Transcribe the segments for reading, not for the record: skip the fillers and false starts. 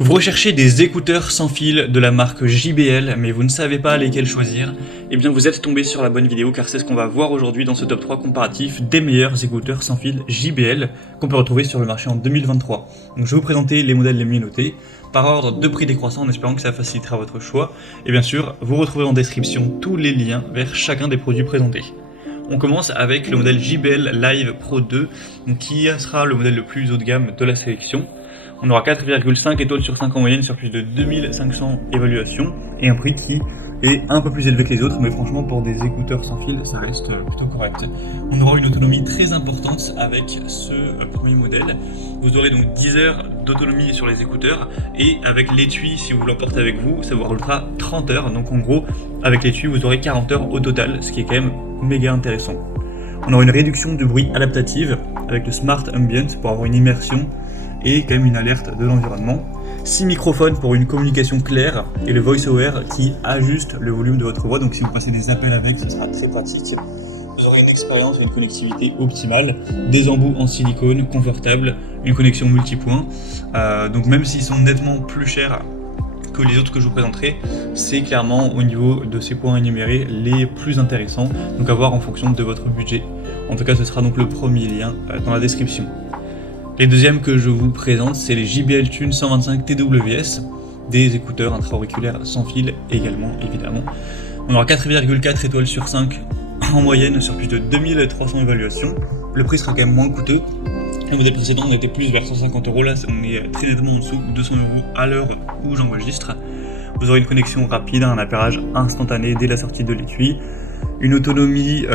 Vous recherchez des écouteurs sans fil de la marque JBL, mais vous ne savez pas lesquels choisir? Eh bien vous êtes tombé sur la bonne vidéo car c'est ce qu'on va voir aujourd'hui dans ce top 3 comparatif des meilleurs écouteurs sans fil JBL qu'on peut retrouver sur le marché en 2023. Donc je vais vous présenter les modèles les mieux notés, par ordre de prix décroissant en espérant que ça facilitera votre choix. Et bien sûr, vous retrouverez en description tous les liens vers chacun des produits présentés. On commence avec le modèle JBL Live Pro 2, donc qui sera le modèle le plus haut de gamme de la sélection. On aura 4,5 étoiles sur 5 en moyenne sur plus de 2500 évaluations et un prix qui est un peu plus élevé que les autres, mais franchement pour des écouteurs sans fil ça reste plutôt correct. On aura une autonomie très importante avec ce premier modèle. Vous aurez donc 10 heures d'autonomie sur les écouteurs et avec l'étui, si vous l'emportez avec vous, ça vous rajoutera 30 heures. Donc en gros, avec l'étui vous aurez 40 heures au total, ce qui est quand même méga intéressant. On aura une réduction de bruit adaptative avec le Smart Ambient pour avoir une immersion et quand même une alerte de l'environnement. 6 microphones pour une communication claire et le VoiceOver qui ajuste le volume de votre voix, donc si vous passez des appels avec, ce sera très pratique. Vous aurez une expérience et une connectivité optimale, des embouts en silicone confortables, une connexion multipoint, donc même s'ils sont nettement plus chers que les autres que je vous présenterai, c'est clairement au niveau de ces points énumérés les plus intéressants, donc à voir en fonction de votre budget. En tout cas ce sera donc le premier lien dans la description. Les deuxièmes que je vous présente, c'est les JBL Tune 125 TWS, des écouteurs intra-auriculaires sans fil également, évidemment. On aura 4,4 étoiles sur 5 en moyenne sur plus de 2300 évaluations. Le prix sera quand même moins coûteux. Le modèle précédent, on était plus vers 150 €, là on est très nettement en dessous, 200 € à l'heure où j'enregistre. Vous aurez une connexion rapide, un appairage instantané dès la sortie de l'étui. Une autonomie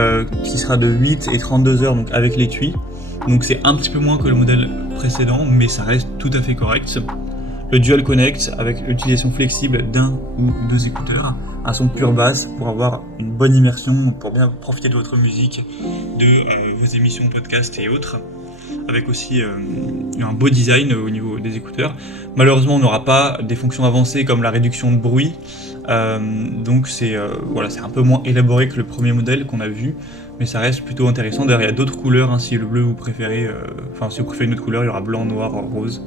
qui sera de 8 et 32 heures donc avec l'étui. Donc c'est un petit peu moins que le modèle précédent, mais ça reste tout à fait correct. Le Dual Connect avec l'utilisation flexible d'un ou deux écouteurs, un son pure basse pour avoir une bonne immersion, pour bien profiter de votre musique, de vos émissions de podcast et autres, avec aussi un beau design au niveau des écouteurs. Malheureusement on n'aura pas des fonctions avancées comme la réduction de bruit, donc c'est un peu moins élaboré que le premier modèle qu'on a vu, mais ça reste plutôt intéressant. D'ailleurs il y a d'autres couleurs, hein, si le bleu vous préférez, si vous préférez une autre couleur, il y aura blanc, noir, rose.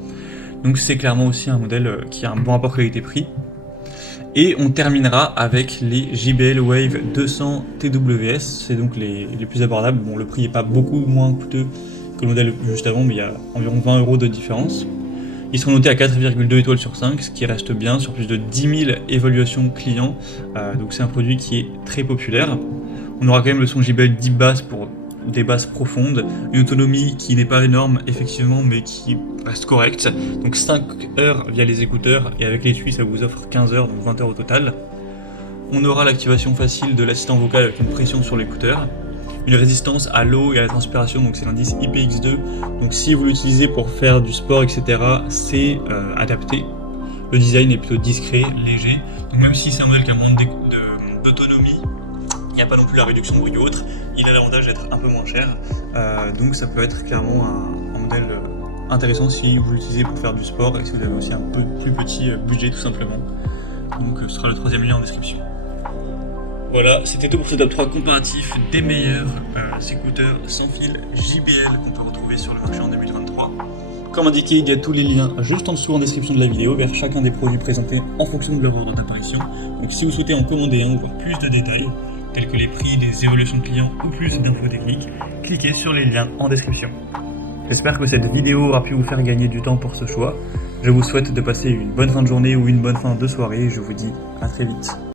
Donc c'est clairement aussi un modèle qui a un bon rapport qualité-prix. Et on terminera avec les JBL Wave 200 TWS, c'est donc les plus abordables. Bon, le prix n'est pas beaucoup moins coûteux que le modèle juste avant, mais il y a environ 20 € de différence. Ils seront notés à 4,2 étoiles sur 5, ce qui reste bien sur plus de 10 000 évaluations clients, donc c'est un produit qui est très populaire. On aura quand même le son JBL Deep Bass pour des basses profondes, une autonomie qui n'est pas énorme effectivement, mais qui reste correcte, donc 5 heures via les écouteurs, et avec l'étui ça vous offre 15 heures, donc 20 heures au total. On aura l'activation facile de l'assistant vocal avec une pression sur l'écouteur, une résistance à l'eau et à la transpiration, donc c'est l'indice IPX2, donc si vous l'utilisez pour faire du sport, etc., c'est adapté. Le design est plutôt discret, léger, donc même si c'est un modèle qui a moins d'autonomie, il n'y a pas non plus la réduction de bruit ou autre, il a l'avantage d'être un peu moins cher, donc ça peut être clairement un modèle intéressant si vous l'utilisez pour faire du sport et si vous avez aussi un peu plus petit budget tout simplement. Donc ce sera le troisième lien en description. Voilà, c'était tout pour ce top 3 comparatif des meilleurs écouteurs sans fil JBL qu'on peut retrouver sur le marché en 2023. Comme indiqué, il y a tous les liens juste en dessous en description de la vidéo vers chacun des produits présentés en fonction de leur ordre d'apparition. Donc si vous souhaitez en commander un ou voir plus de détails, tels que les prix, des évaluations de clients ou plus d'infos techniques, cliquez sur les liens en description. J'espère que cette vidéo aura pu vous faire gagner du temps pour ce choix. Je vous souhaite de passer une bonne fin de journée ou une bonne fin de soirée et je vous dis à très vite.